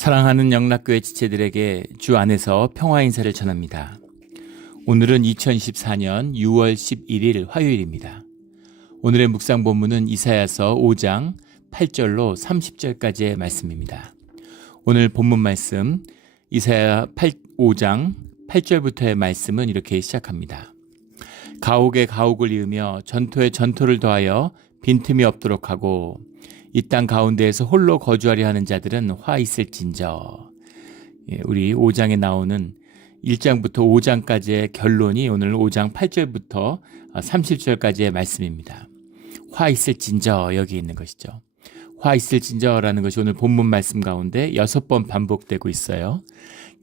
사랑하는 영락교회 지체들에게 주 안에서 평화 인사를 전합니다. 오늘은 2024년 6월 11일 화요일입니다. 오늘의 묵상 본문은 이사야서 5장 8절로 30절까지의 말씀입니다. 오늘 본문 말씀 이사야 5장 8절부터의 말씀은 이렇게 시작합니다. 가옥에 가옥을 이으며 전토에 전토를 더하여 빈틈이 없도록 하고 이 땅 가운데에서 홀로 거주하려 하는 자들은 화 있을진저. 우리 5장에 나오는 1장부터 5장까지의 결론이 오늘 5장 8절부터 30절까지의 말씀입니다. 화 있을진저 여기 있는 것이죠. 화 있을진저라는 것이 오늘 본문 말씀 가운데 6번 반복되고 있어요.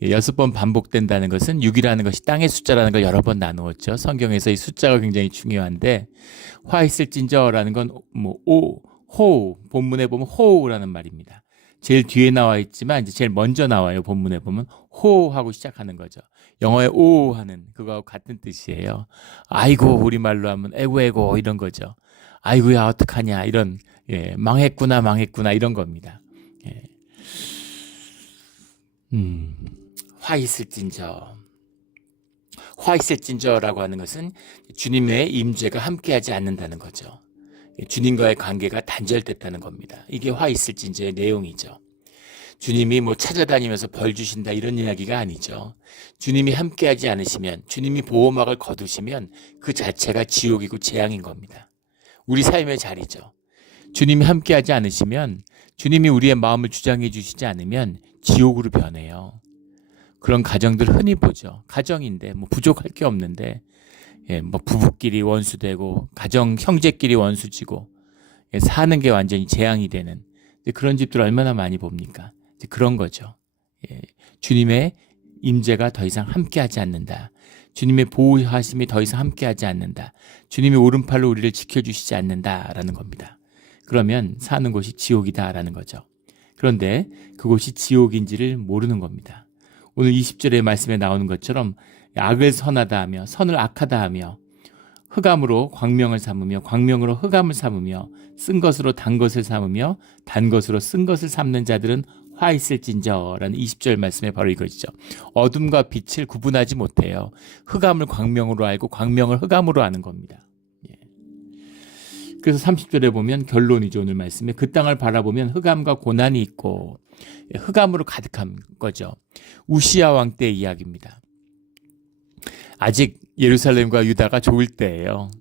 6번 반복된다는 것은 6이라는 것이 땅의 숫자라는 걸 여러 번 나누었죠. 성경에서 이 숫자가 굉장히 중요한데 화 있을진저라는 건 호우, 본문에 보면 호우라는 말입니다. 제일 뒤에 나와 있지만 이제 제일 먼저 나와요. 본문에 보면 호하고 시작하는 거죠. 영어의 오 하는 그거하고 같은 뜻이에요. 아이고 우리말로 하면 에고 이런 거죠. 아이고야 어떡하냐 이런 망했구나 이런 겁니다. 화 있을진저라고 하는 것은 주님의 임재가 함께하지 않는다는 거죠. 주님과의 관계가 단절됐다는 겁니다. 이게 화 있을진저의 내용이죠. 주님이 찾아다니면서 벌 주신다 이런 이야기가 아니죠. 주님이 함께하지 않으시면, 주님이 보호막을 거두시면 그 자체가 지옥이고 재앙인 겁니다. 우리 삶의 자리죠. 주님이 함께하지 않으시면, 주님이 우리의 마음을 주장해 주시지 않으면 지옥으로 변해요. 그런 가정들 흔히 보죠. 가정인데 부족할 게 없는데 부부끼리 원수되고 가정 형제끼리 원수지고 사는 게 완전히 재앙이 되는 그런 집들 얼마나 많이 봅니까? 그런 거죠. 주님의 임재가 더 이상 함께하지 않는다. 주님의 보호하심이 더 이상 함께하지 않는다. 주님이 오른팔로 우리를 지켜주시지 않는다라는 겁니다. 그러면 사는 곳이 지옥이다라는 거죠. 그런데 그곳이 지옥인지를 모르는 겁니다. 오늘 20절의 말씀에 나오는 것처럼 악을 선하다 하며 선을 악하다 하며 흑암으로 광명을 삼으며 광명으로 흑암을 삼으며 쓴 것으로 단 것을 삼으며 단 것으로 쓴 것을 삼는 자들은 화 있을진저라는 20절 말씀에 바로 이것이죠. 어둠과 빛을 구분하지 못해요. 흑암을 광명으로 알고 광명을 흑암으로 아는 겁니다. 그래서 30절에 보면 결론이죠. 오늘 말씀에 그 땅을 바라보면 흑암과 고난이 있고 흑암으로 가득한 거죠. 우시야 왕 때의 이야기입니다. 아직 예루살렘과 유다가 좋을 때예요.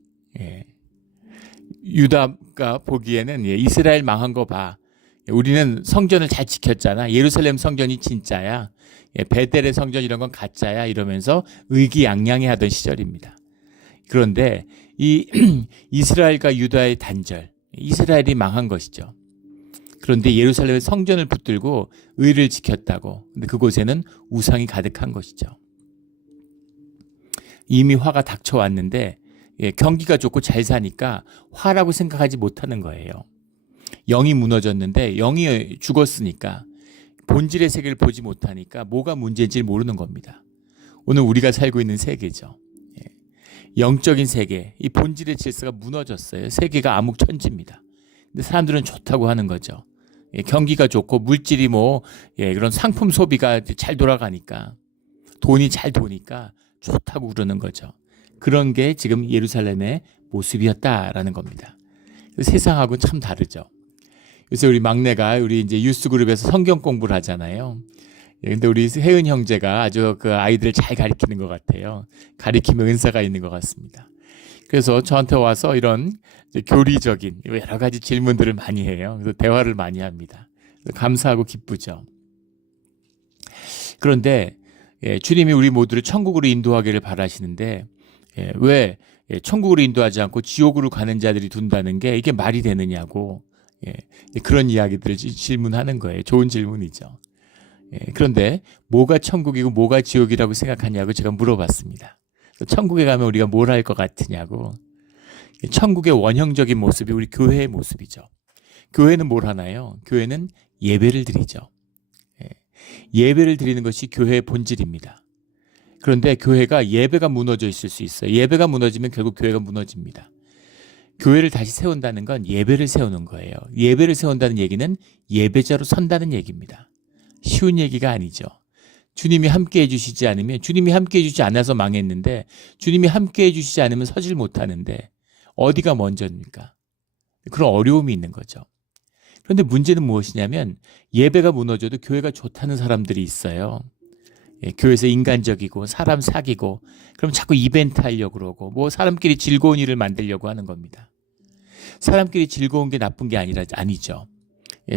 유다가 보기에는 이스라엘 망한 거 봐. 우리는 성전을 잘 지켰잖아. 예루살렘 성전이 진짜야. 베델의 성전 이런 건 가짜야. 이러면서 의기양양해 하던 시절입니다. 그런데 이 이스라엘과 유다의 단절, 이스라엘이 망한 것이죠. 그런데 예루살렘의 성전을 붙들고 의를 지켰다고. 근데 그곳에는 우상이 가득한 것이죠. 이미 화가 닥쳐왔는데 경기가 좋고 잘 사니까 화라고 생각하지 못하는 거예요. 영이 무너졌는데 영이 죽었으니까 본질의 세계를 보지 못하니까 뭐가 문제인지 모르는 겁니다. 오늘 우리가 살고 있는 세계죠. 영적인 세계, 이 본질의 질서가 무너졌어요. 세계가 암흑천지입니다. 근데 사람들은 좋다고 하는 거죠. 경기가 좋고 물질이 그런 상품 소비가 잘 돌아가니까 돈이 잘 도니까 좋다고 그러는 거죠. 그런 게 지금 예루살렘의 모습이었다라는 겁니다. 세상하고는 참 다르죠. 요새 우리 막내가 우리 이제 유스 그룹에서 성경 공부를 하잖아요. 근데 우리 혜은 형제가 아주 그 아이들을 잘 가리키는 것 같아요. 가리키면 은사가 있는 것 같습니다. 그래서 저한테 와서 이런 교리적인 여러 가지 질문들을 많이 해요. 그래서 대화를 많이 합니다. 감사하고 기쁘죠. 그런데 주님이 우리 모두를 천국으로 인도하기를 바라시는데 왜 천국으로 인도하지 않고 지옥으로 가는 자들이 둔다는 게 이게 말이 되느냐고 그런 이야기들을 질문하는 거예요. 좋은 질문이죠. 그런데 뭐가 천국이고 뭐가 지옥이라고 생각하냐고 제가 물어봤습니다. 천국에 가면 우리가 뭘 할 것 같으냐고. 천국의 원형적인 모습이 우리 교회의 모습이죠. 교회는 뭘 하나요? 교회는 예배를 드리죠. 예배를 드리는 것이 교회의 본질입니다. 그런데 교회가 예배가 무너져 있을 수 있어요. 예배가 무너지면 결국 교회가 무너집니다. 교회를 다시 세운다는 건 예배를 세우는 거예요. 예배를 세운다는 얘기는 예배자로 선다는 얘기입니다. 쉬운 얘기가 아니죠. 주님이 함께 해주시지 않으면, 주님이 함께 해주지 않아서 망했는데, 주님이 함께 해주시지 않으면 서질 못하는데 어디가 먼저입니까? 그런 어려움이 있는 거죠. 그런데 문제는 무엇이냐면 예배가 무너져도 교회가 좋다는 사람들이 있어요. 교회에서 인간적이고 사람 사귀고 그럼 자꾸 이벤트 하려고 그러고 뭐 사람끼리 즐거운 일을 만들려고 하는 겁니다. 사람끼리 즐거운 게 나쁜 게 아니죠.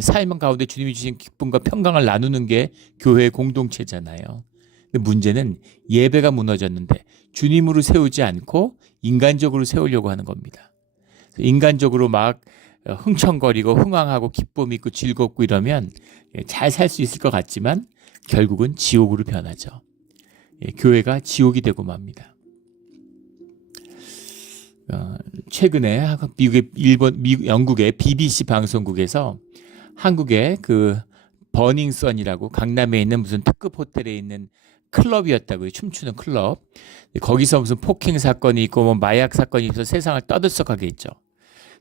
삶 가운데 주님이 주신 기쁨과 평강을 나누는 게 교회의 공동체잖아요. 근데 문제는 예배가 무너졌는데 주님으로 세우지 않고 인간적으로 세우려고 하는 겁니다. 인간적으로 막 흥청거리고 흥황하고 기쁨 있고 즐겁고 이러면 잘 살 수 있을 것 같지만 결국은 지옥으로 변하죠. 교회가 지옥이 되고 맙니다. 최근에 영국의 BBC 방송국에서 한국의 그 버닝썬이라고 강남에 있는 무슨 특급 호텔에 있는 클럽이었다고요. 춤추는 클럽. 거기서 무슨 폭행 사건이 있고 뭐 마약 사건이 있어서 세상을 떠들썩하게 했죠.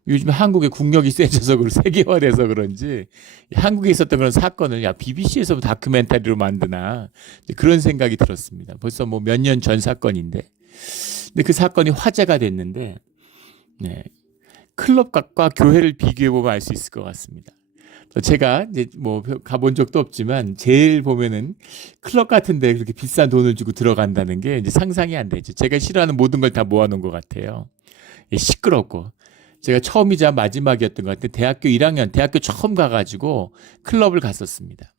요즘 한국의 국력이 세져서 그렇고 세계화돼서 그런지 한국에 있었던 그런 사건을 BBC에서 다큐멘터리로 만드나 그런 생각이 들었습니다. 벌써 뭐 몇 년 전 사건인데. 근데 그 사건이 화제가 됐는데 클럽과 교회를 비교해 보면 알 수 있을 것 같습니다. 제가 이제 뭐 가본 적도 없지만 제일 보면은 클럽 같은데 그렇게 비싼 돈을 주고 들어간다는 게 이제 상상이 안 되죠. 제가 싫어하는 모든 걸 다 모아놓은 것 같아요. 시끄럽고. 제가 처음이자 마지막이었던 것 같아요. 대학교 1학년, 대학교 처음 가가지고 클럽을 갔었습니다.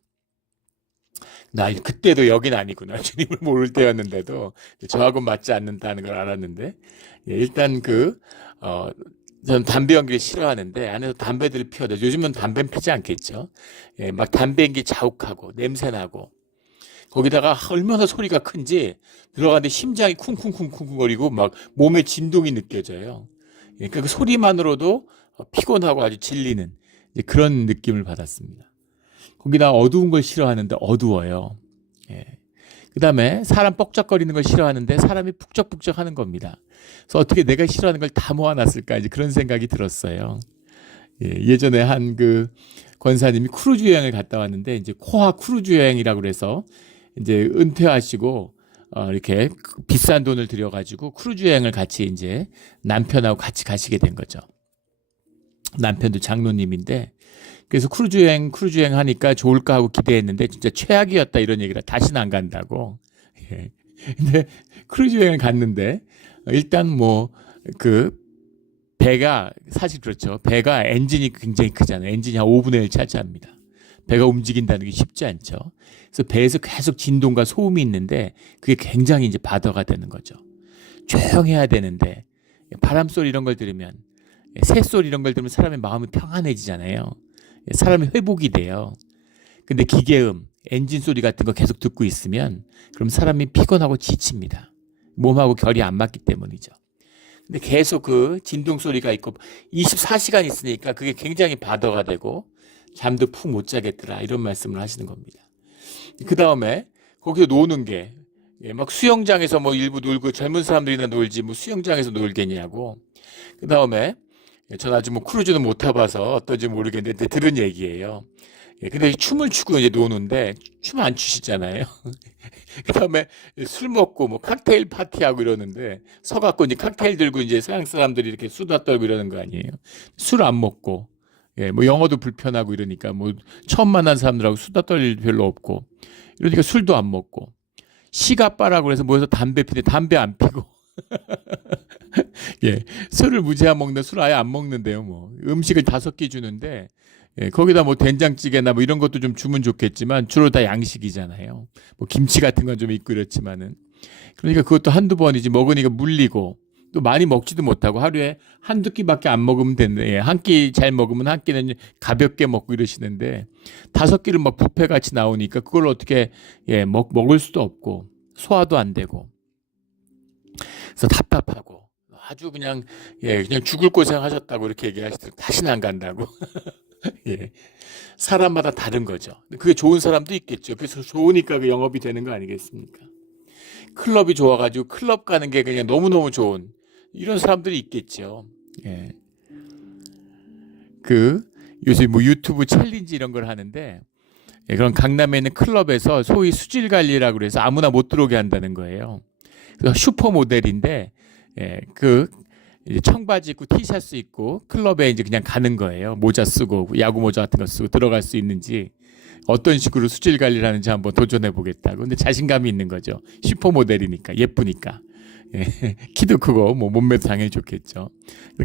나 그때도 여긴 아니구나. 주님을 모를 때였는데도 저하고 맞지 않는다는 걸 알았는데 일단 저는 담배 연기를 싫어하는데 안에서 담배들을 피워도 요즘은 담배는 피지 않겠죠. 막 담배 연기 자욱하고 냄새나고 거기다가 얼마나 소리가 큰지 들어가는데 심장이 쿵쿵쿵쿵거리고 막 몸에 진동이 느껴져요. 그러니까 그 소리만으로도 피곤하고 아주 질리는 그런 느낌을 받았습니다. 거기다 어두운 걸 싫어하는데 어두워요. 그 다음에 사람 뻑적거리는 걸 싫어하는데 사람이 북적북적 하는 겁니다. 그래서 어떻게 내가 싫어하는 걸 다 모아놨을까 이제 그런 생각이 들었어요. 예전에 한 그 권사님이 크루즈 여행을 갔다 왔는데 이제 코하 크루즈 여행이라고 그래서 이제 은퇴하시고 이렇게 비싼 돈을 들여가지고 크루즈 여행을 같이 이제 남편하고 같이 가시게 된 거죠. 남편도 장로님인데 그래서 크루즈 여행 하니까 좋을까 하고 기대했는데 진짜 최악이었다 이런 얘기라 다시는 안 간다고. 근데 크루즈 여행을 갔는데 일단 뭐 그 배가 사실 그렇죠. 배가 엔진이 굉장히 크잖아요. 엔진이 한 5분의 1 차지합니다. 배가 움직인다는 게 쉽지 않죠. 그래서 배에서 계속 진동과 소음이 있는데 그게 굉장히 이제 바더가 되는 거죠. 조용해야 되는데 바람 소리 이런 걸 들으면 새소리 이런 걸 들으면 사람의 마음이 평안해지잖아요. 사람이 회복이 돼요. 근데 기계음, 엔진 소리 같은 거 계속 듣고 있으면 그럼 사람이 피곤하고 지칩니다. 몸하고 결이 안 맞기 때문이죠. 근데 계속 그 진동 소리가 있고 24시간 있으니까 그게 굉장히 바더가 되고 잠도 푹 못 자겠더라 이런 말씀을 하시는 겁니다. 그 다음에 거기서 노는 게 막 수영장에서 뭐 일부 놀고 젊은 사람들이나 놀지 뭐 수영장에서 놀겠냐고. 그 다음에 전 아직 뭐 크루즈는 못 타봐서 어떤지 모르겠는데 들은 얘기예요. 근데 춤을 추고 이제 노는데 춤 안 추시잖아요. 그 다음에 술 먹고 뭐 칵테일 파티하고 이러는데 서갖고 이제 칵테일 들고 이제 서양 사람들이 이렇게 수다 떨고 이러는 거 아니에요. 술 안 먹고 뭐 영어도 불편하고 이러니까 뭐 처음 만난 사람들하고 수다 떨 일 별로 없고 이러니까 술도 안 먹고 시가바라고 그래서 모여서 담배 피는데 담배 안 피고 술을 무지하 먹는 술 아예 안 먹는데요. 뭐 음식을 5끼 주는데 거기다 뭐 된장찌개나 뭐 이런 것도 좀 주면 좋겠지만 주로 다 양식이잖아요. 뭐 김치 같은 건 좀 있고 이렇지만은 그러니까 그것도 한두 번이지 먹으니까 물리고 또 많이 먹지도 못하고 하루에 한두 끼밖에 안 먹으면 되는데 한 끼 잘 먹으면 한 끼는 가볍게 먹고 이러시는데 5끼를 막 뷔페 같이 나오니까 그걸 어떻게 먹을 수도 없고 소화도 안 되고 그래서 답답하고 아주 그냥 죽을 고생 하셨다고 이렇게 얘기하시더라고요. 다시는 안 간다고. 사람마다 다른 거죠. 그게 좋은 사람도 있겠죠. 그래서 좋으니까 그 영업이 되는 거 아니겠습니까? 클럽이 좋아가지고 클럽 가는 게 그냥 너무너무 좋은 이런 사람들이 있겠죠. 요새 뭐 유튜브 챌린지 이런 걸 하는데 예, 그런 강남에 있는 클럽에서 소위 수질 관리라고 그래서 아무나 못 들어오게 한다는 거예요. 그래서 슈퍼 모델인데 예, 그 이제 청바지 입고 티셔츠 입고 클럽에 이제 그냥 가는 거예요. 모자 쓰고 야구 모자 같은 거 쓰고 들어갈 수 있는지 어떤 식으로 수질 관리를 하는지 한번 도전해 보겠다고. 근데 자신감이 있는 거죠. 슈퍼 모델이니까 예쁘니까. 예, 키도 크고 뭐 몸매도 당연히 좋겠죠.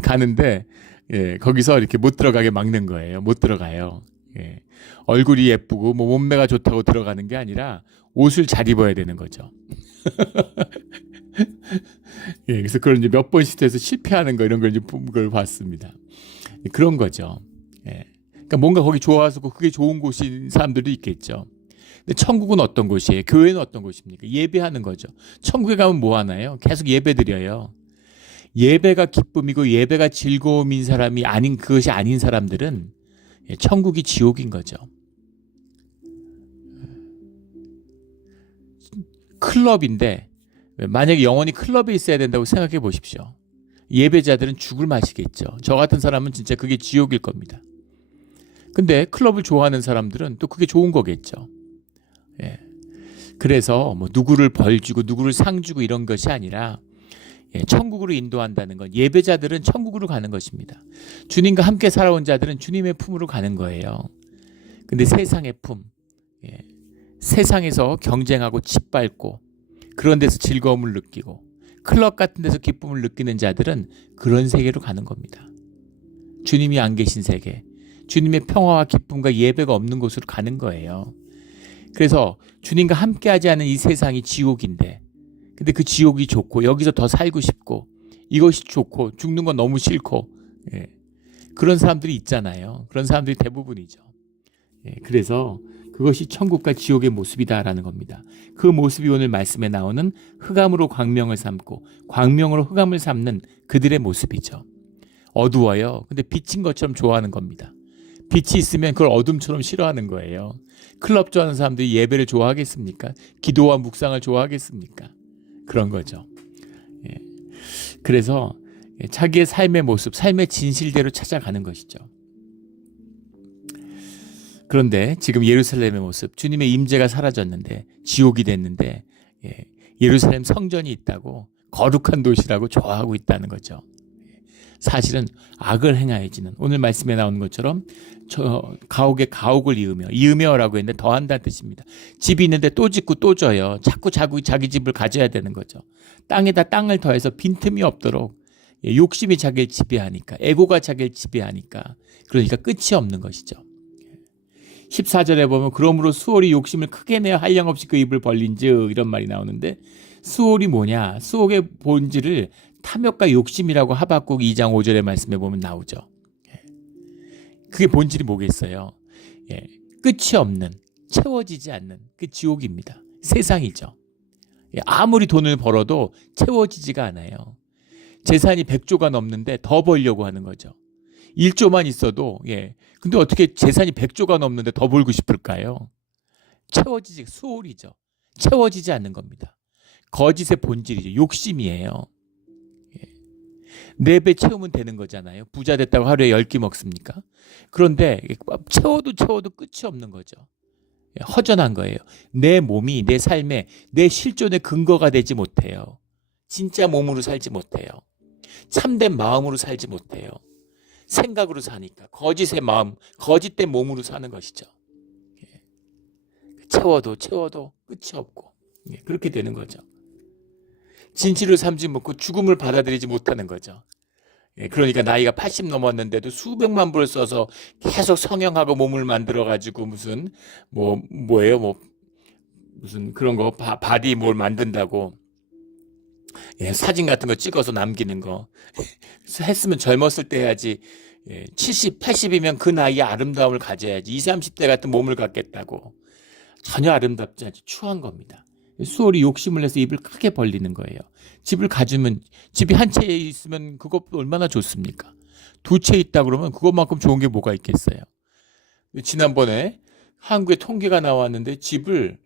가는데 예, 거기서 이렇게 못 들어가게 막는 거예요. 못 들어가요. 예, 얼굴이 예쁘고 뭐 몸매가 좋다고 들어가는 게 아니라 옷을 잘 입어야 되는 거죠. 예, 그래서 그걸 이제 몇 번씩 해서 실패하는 거 이런 걸 이제 걸 봤습니다. 예, 그런 거죠. 예. 그러니까 뭔가 거기 좋아서 그게 좋은 곳인 사람들도 있겠죠. 근데 천국은 어떤 곳이에요? 교회는 어떤 곳입니까? 예배하는 거죠. 천국에 가면 뭐 하나요? 계속 예배 드려요. 예배가 기쁨이고 예배가 즐거움인 사람이 아닌 그것이 아닌 사람들은 예, 천국이 지옥인 거죠. 클럽인데 만약에 영원히 클럽에 있어야 된다고 생각해 보십시오. 예배자들은 죽을 맛이겠죠. 저 같은 사람은 진짜 그게 지옥일 겁니다. 근데 클럽을 좋아하는 사람들은 또 그게 좋은 거겠죠. 예. 그래서 뭐 누구를 벌 주고 누구를 상 주고 이런 것이 아니라 예, 천국으로 인도한다는 건 예배자들은 천국으로 가는 것입니다. 주님과 함께 살아온 자들은 주님의 품으로 가는 거예요. 근데 세상의 품, 예, 세상에서 경쟁하고 짓밟고 그런 데서 즐거움을 느끼고 클럽 같은 데서 기쁨을 느끼는 자들은 그런 세계로 가는 겁니다. 주님이 안 계신 세계, 주님의 평화와 기쁨과 예배가 없는 곳으로 가는 거예요. 그래서 주님과 함께하지 않은 이 세상이 지옥인데 근데 그 지옥이 좋고 여기서 더 살고 싶고 이것이 좋고 죽는 건 너무 싫고 예, 그런 사람들이 있잖아요. 그런 사람들이 대부분이죠. 예, 그래서 그것이 천국과 지옥의 모습이다라는 겁니다. 그 모습이 오늘 말씀에 나오는 흑암으로 광명을 삼고 광명으로 흑암을 삼는 그들의 모습이죠. 어두워요. 근데 빛인 것처럼 좋아하는 겁니다. 빛이 있으면 그걸 어둠처럼 싫어하는 거예요. 클럽 좋아하는 사람들이 예배를 좋아하겠습니까? 기도와 묵상을 좋아하겠습니까? 그런 거죠. 예. 그래서 자기의 삶의 모습, 삶의 진실대로 찾아가는 것이죠. 그런데 지금 예루살렘의 모습, 주님의 임재가 사라졌는데 지옥이 됐는데 예루살렘 성전이 있다고 거룩한 도시라고 좋아하고 있다는 거죠. 사실은 악을 행하여지는 오늘 말씀에 나오는 것처럼 저 가옥에 가옥을 이으며라고 했는데 더한다는 뜻입니다. 집이 있는데 또 짓고 또 져요. 자꾸 자기 집을 가져야 되는 거죠. 땅에다 땅을 더해서 빈틈이 없도록 욕심이 자기를 지배하니까 에고가 자기를 지배하니까 그러니까 끝이 없는 것이죠. 14절에 보면 그러므로 수월이 욕심을 크게 내어 한량없이 그 입을 벌린즉 이런 말이 나오는데 수월이 뭐냐? 수월의 본질을 탐욕과 욕심이라고 하박국 2장 5절의 말씀에 보면 나오죠. 그게 본질이 뭐겠어요? 끝이 없는 채워지지 않는 그 지옥입니다. 세상이죠. 아무리 돈을 벌어도 채워지지가 않아요. 재산이 100조가 넘는데 더 벌려고 하는 거죠. 1조만 있어도 근데 어떻게 재산이 100조가 넘는데 더 벌고 싶을까요? 채워지지 수월이죠. 채워지지 않는 겁니다. 거짓의 본질이죠. 욕심이에요. 4배 채우면 되는 거잖아요. 부자 됐다고 하루에 10끼 먹습니까? 그런데 채워도 끝이 없는 거죠. 허전한 거예요. 내 몸이 내 삶에 내 실존의 근거가 되지 못해요. 진짜 몸으로 살지 못해요. 참된 마음으로 살지 못해요. 생각으로 사니까 거짓의 마음, 거짓된 몸으로 사는 것이죠. 채워도 끝이 없고 그렇게 되는 거죠. 진실을 삼지 못하고 죽음을 받아들이지 못하는 거죠. 그러니까 나이가 80 넘었는데도 수백만 불을 써서 계속 성형하고 몸을 만들어가지고 무슨 무슨 그런 거 바디 뭘 만든다고 사진 같은 거 찍어서 남기는 거 했으면 젊었을 때 해야지. 70, 80이면 그 나이에 아름다움을 가져야지. 20, 30대 같은 몸을 갖겠다고. 전혀 아름답지 않지. 추한 겁니다. 수월이 욕심을 내서 입을 크게 벌리는 거예요. 집을 가지면 집이 한 채 있으면 그것도 얼마나 좋습니까? 2채 있다 그러면 그것만큼 좋은 게 뭐가 있겠어요. 지난번에 한국에 통계가 나왔는데 집을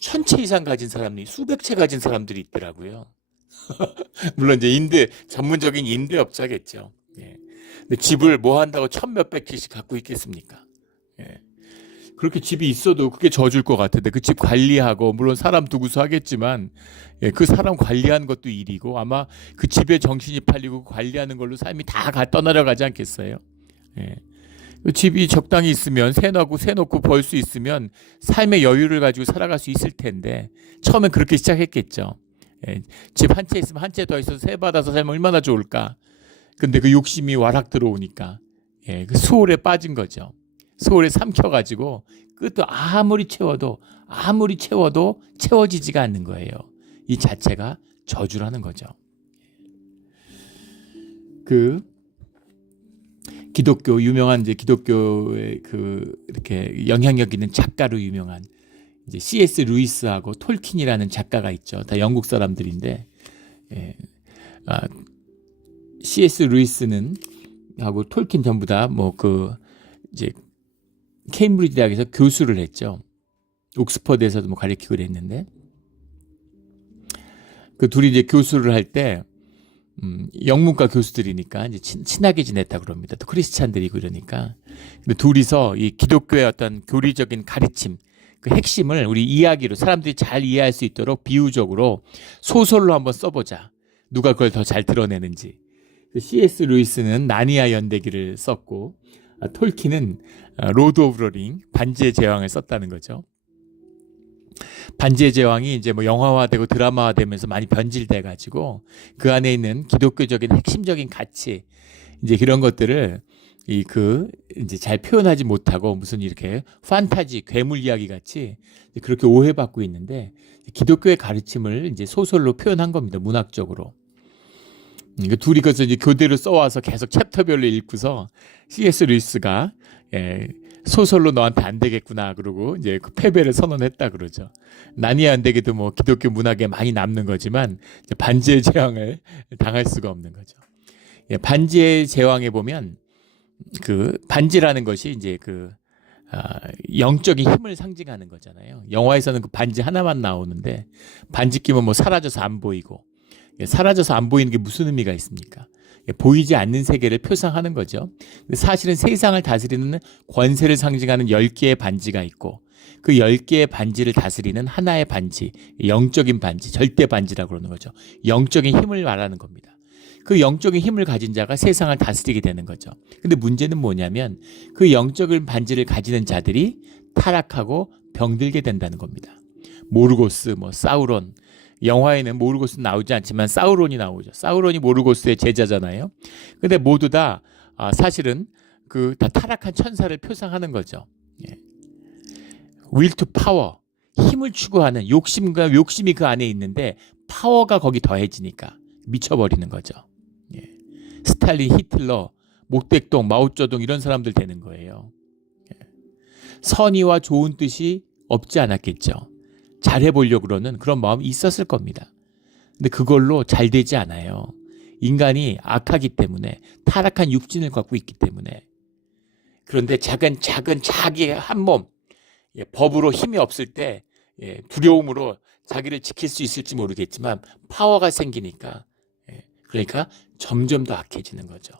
1000채 이상 가진 사람이 수백 채 가진 사람들이 있더라고요. 물론 이제 전문적인 임대업자겠죠. 근데 집을 뭐 한다고 1000몇백 채씩 갖고 있겠습니까? 그렇게 집이 있어도 그게 져줄 것 같은데 그 집 관리하고 물론 사람 두고서 하겠지만 그 사람 관리하는 것도 일이고 아마 그 집에 정신이 팔리고 관리하는 걸로 삶이 다 떠나려 가지 않겠어요? 예. 그 집이 적당히 있으면 새 놓고 벌 수 있으면 삶의 여유를 가지고 살아갈 수 있을 텐데 처음엔 그렇게 시작했겠죠. 예. 집 한 채 있으면 한 채 더 있어서 새 받아서 살면 얼마나 좋을까. 근데 그 욕심이 와락 들어오니까 그 수월에 빠진 거죠. 소홀에 삼켜가지고 끝도 아무리 채워도 채워지지가 않는 거예요. 이 자체가 저주라는 거죠. 그 유명한 이제 기독교의 이렇게 영향력 있는 작가로 유명한 이제 C.S. 루이스하고 톨킨이라는 작가가 있죠. 다 영국 사람들인데 C.S. 루이스는 하고 톨킨 전부 다 이제 케임브리지 대학에서 교수를 했죠. 옥스퍼드에서도 가르치고 그랬는데 그 둘이 이제 교수를 할 때 영문과 교수들이니까 이제 친하게 지냈다 그럽니다. 또 크리스찬들이고 이러니까. 근데 둘이서 이 기독교의 어떤 교리적인 가르침, 그 핵심을 우리 이야기로 사람들이 잘 이해할 수 있도록 비유적으로 소설로 한번 써보자. 누가 그걸 더 잘 드러내는지. C.S. 루이스는 나니아 연대기를 썼고 톨킨은 로드 오브 더 링, 반지의 제왕을 썼다는 거죠. 반지의 제왕이 이제 영화화되고 드라마화되면서 많이 변질돼가지고 그 안에 있는 기독교적인 핵심적인 가치, 이제 그런 것들을 이제 잘 표현하지 못하고 무슨 이렇게 판타지, 괴물 이야기 같이 그렇게 오해받고 있는데 기독교의 가르침을 이제 소설로 표현한 겁니다. 문학적으로. 둘이 그래서 이제 교대로 써와서 계속 챕터별로 읽고서 C.S. 루이스가 소설로 너한테 안 되겠구나 그러고 이제 그 패배를 선언했다 그러죠. 나니아 연대기도 기독교 문학에 많이 남는 거지만 반지의 제왕을 당할 수가 없는 거죠. 반지의 제왕에 보면 그 반지라는 것이 이제 영적인 힘을 상징하는 거잖아요. 영화에서는 그 반지 하나만 나오는데 반지 끼면 사라져서 안 보이고. 사라져서 안 보이는 게 무슨 의미가 있습니까? 보이지 않는 세계를 표상하는 거죠. 사실은 세상을 다스리는 권세를 상징하는 10개의 반지가 있고 그 10개의 반지를 다스리는 하나의 반지, 영적인 반지, 절대 반지라고 그러는 거죠. 영적인 힘을 말하는 겁니다. 그 영적인 힘을 가진 자가 세상을 다스리게 되는 거죠. 근데 문제는 뭐냐면 그 영적인 반지를 가지는 자들이 타락하고 병들게 된다는 겁니다. 모르고스, 사우론, 영화에는 모르고스 나오지 않지만 사우론이 나오죠. 사우론이 모르고스의 제자잖아요. 근데 모두 다 사실은 다 타락한 천사를 표상하는 거죠. will to power, 힘을 추구하는 욕심이 그 안에 있는데 파워가 거기 더해지니까 미쳐버리는 거죠. 스탈린, 히틀러, 목백동, 마오쩌둥 이런 사람들 되는 거예요. 선의와 좋은 뜻이 없지 않았겠죠. 잘해보려고 그러는 그런 마음이 있었을 겁니다. 근데 그걸로 잘 되지 않아요. 인간이 악하기 때문에 타락한 육신을 갖고 있기 때문에. 그런데 작은 자기의 한 몸, 법으로 힘이 없을 때 두려움으로 자기를 지킬 수 있을지 모르겠지만 파워가 생기니까 그러니까 점점 더 악해지는 거죠.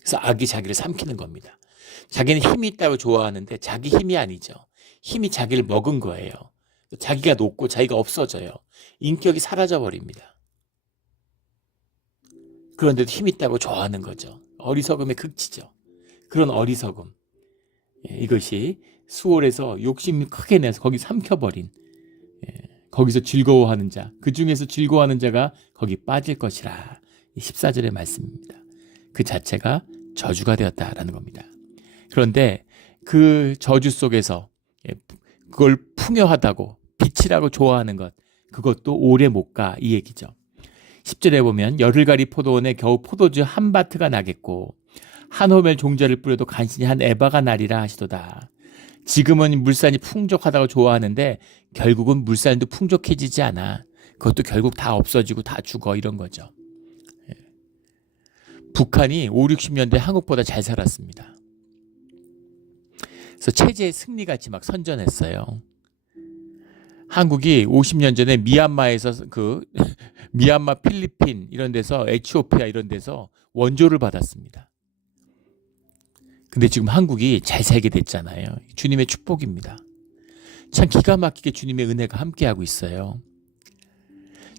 그래서 악이 자기를 삼키는 겁니다. 자기는 힘이 있다고 좋아하는데 자기 힘이 아니죠. 힘이 자기를 먹은 거예요. 자기가 높고 자기가 없어져요. 인격이 사라져 버립니다. 그런데도 힘 있다고 좋아하는 거죠. 어리석음의 극치죠. 그런 어리석음. 이것이 수월해서 욕심이 크게 내서 거기 삼켜버린, 거기서 즐거워하는 자, 그 중에서 즐거워하는 자가 거기 빠질 것이라. 14절의 말씀입니다. 그 자체가 저주가 되었다라는 겁니다. 그런데 그 저주 속에서 그걸 풍요하다고 빛이라고 좋아하는 것, 그것도 오래 못 가, 이 얘기죠. 10절에 보면 열흘가리 포도원에 겨우 포도주 한 바트가 나겠고 한 호멜 종자를 뿌려도 간신히 한 에바가 나리라 하시도다. 지금은 물산이 풍족하다고 좋아하는데 결국은 물산도 풍족해지지 않아. 그것도 결국 다 없어지고 다 죽어, 이런 거죠. 북한이 5, 60년대 한국보다 잘 살았습니다. 그래서 체제의 승리같이 막 선전했어요. 한국이 50년 전에 미얀마에서 미얀마, 필리핀 이런 데서, 에티오피아 이런 데서 원조를 받았습니다. 근데 지금 한국이 잘 살게 됐잖아요. 주님의 축복입니다. 참 기가 막히게 주님의 은혜가 함께하고 있어요.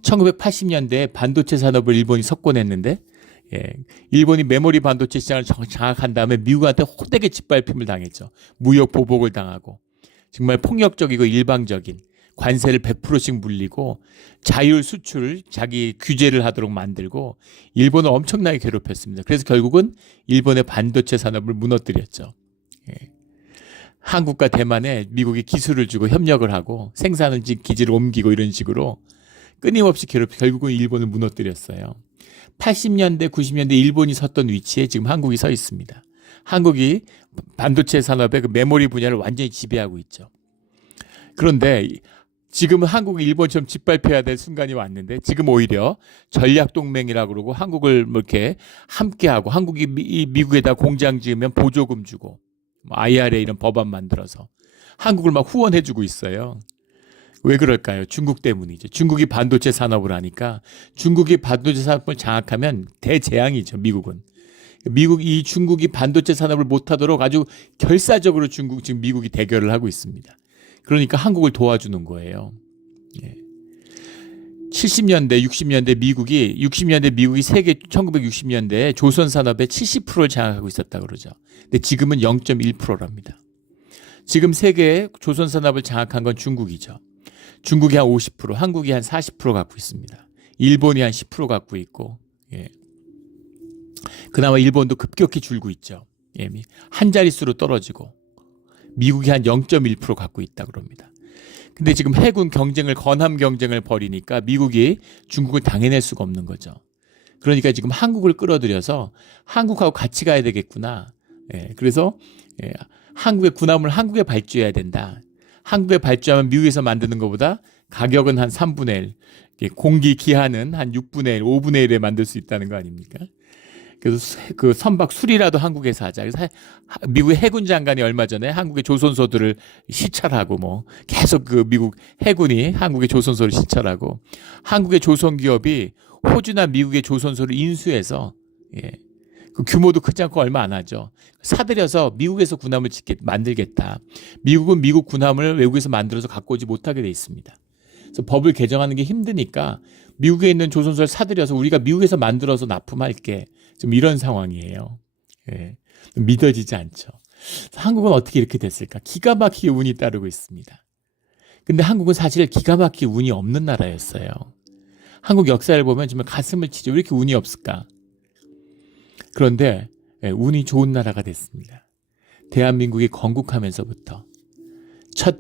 1980년대에 반도체 산업을 일본이 석권했는데, 일본이 메모리 반도체 시장을 장악한 다음에 미국한테 호되게 짓밟힘을 당했죠. 무역 보복을 당하고 정말 폭력적이고 일방적인 관세를 100%씩 물리고 자율 수출을 자기 규제를 하도록 만들고 일본을 엄청나게 괴롭혔습니다. 그래서 결국은 일본의 반도체 산업을 무너뜨렸죠. 한국과 대만에 미국이 기술을 주고 협력을 하고 생산을 기지를 옮기고 이런 식으로 끊임없이 결국은 일본을 무너뜨렸어요. 80년대, 90년대 일본이 섰던 위치에 지금 한국이 서 있습니다. 한국이 반도체 산업의 그 메모리 분야를 완전히 지배하고 있죠. 그런데 지금은 한국이 일본처럼 짓밟혀야 될 순간이 왔는데 지금 오히려 전략동맹이라고 그러고 한국을 뭐 이렇게 함께하고 한국이 미국에다 공장 지으면 보조금 주고 IRA 이런 법안 만들어서 한국을 막 후원해주고 있어요. 왜 그럴까요? 중국 때문이죠. 중국이 반도체 산업을 하니까 중국이 반도체 산업을 장악하면 대재앙이죠. 미국은. 이 중국이 반도체 산업을 못하도록 아주 결사적으로 지금 미국이 대결을 하고 있습니다. 그러니까 한국을 도와주는 거예요. 70년대, 60년대 미국이 세계 1960년대에 조선 산업의 70%를 장악하고 있었다 그러죠. 근데 지금은 0.1%랍니다. 지금 세계의 조선 산업을 장악한 건 중국이죠. 중국이 한 50%, 한국이 한 40% 갖고 있습니다. 일본이 한 10% 갖고 있고, 그나마 일본도 급격히 줄고 있죠. 한 자릿수로 떨어지고, 미국이 한 0.1% 갖고 있다 그럽니다. 근데 지금 해군 경쟁을, 건함 경쟁을 벌이니까 미국이 중국을 당해낼 수가 없는 거죠. 그러니까 지금 한국을 끌어들여서 한국하고 같이 가야 되겠구나. 그래서 한국의 군함을 한국에 발주해야 된다. 한국에 발주하면 미국에서 만드는 것보다 가격은 한 3분의 1, 공기 기한은 한 6분의 1, 5분의 1에 만들 수 있다는 거 아닙니까? 그래서 그 선박 수리라도 한국에서 하자. 그래서 미국의 해군 장관이 얼마 전에 한국의 조선소들을 시찰하고 뭐 계속 그 미국 해군이 한국의 조선소를 시찰하고 한국의 조선기업이 호주나 미국의 조선소를 인수해서 그 규모도 크지 않고 얼마 안 하죠. 사들여서 미국에서 군함을 만들겠다. 미국은 미국 군함을 외국에서 만들어서 갖고 오지 못하게 돼 있습니다. 그래서 법을 개정하는 게 힘드니까 미국에 있는 조선소를 사들여서 우리가 미국에서 만들어서 납품할게. 좀 이런 상황이에요. 믿어지지 않죠. 한국은 어떻게 이렇게 됐을까? 기가 막히게 운이 따르고 있습니다. 근데 한국은 사실 기가 막히게 운이 없는 나라였어요. 한국 역사를 보면 정말 가슴을 치죠. 왜 이렇게 운이 없을까? 그런데 운이 좋은 나라가 됐습니다. 대한민국이 건국하면서부터 첫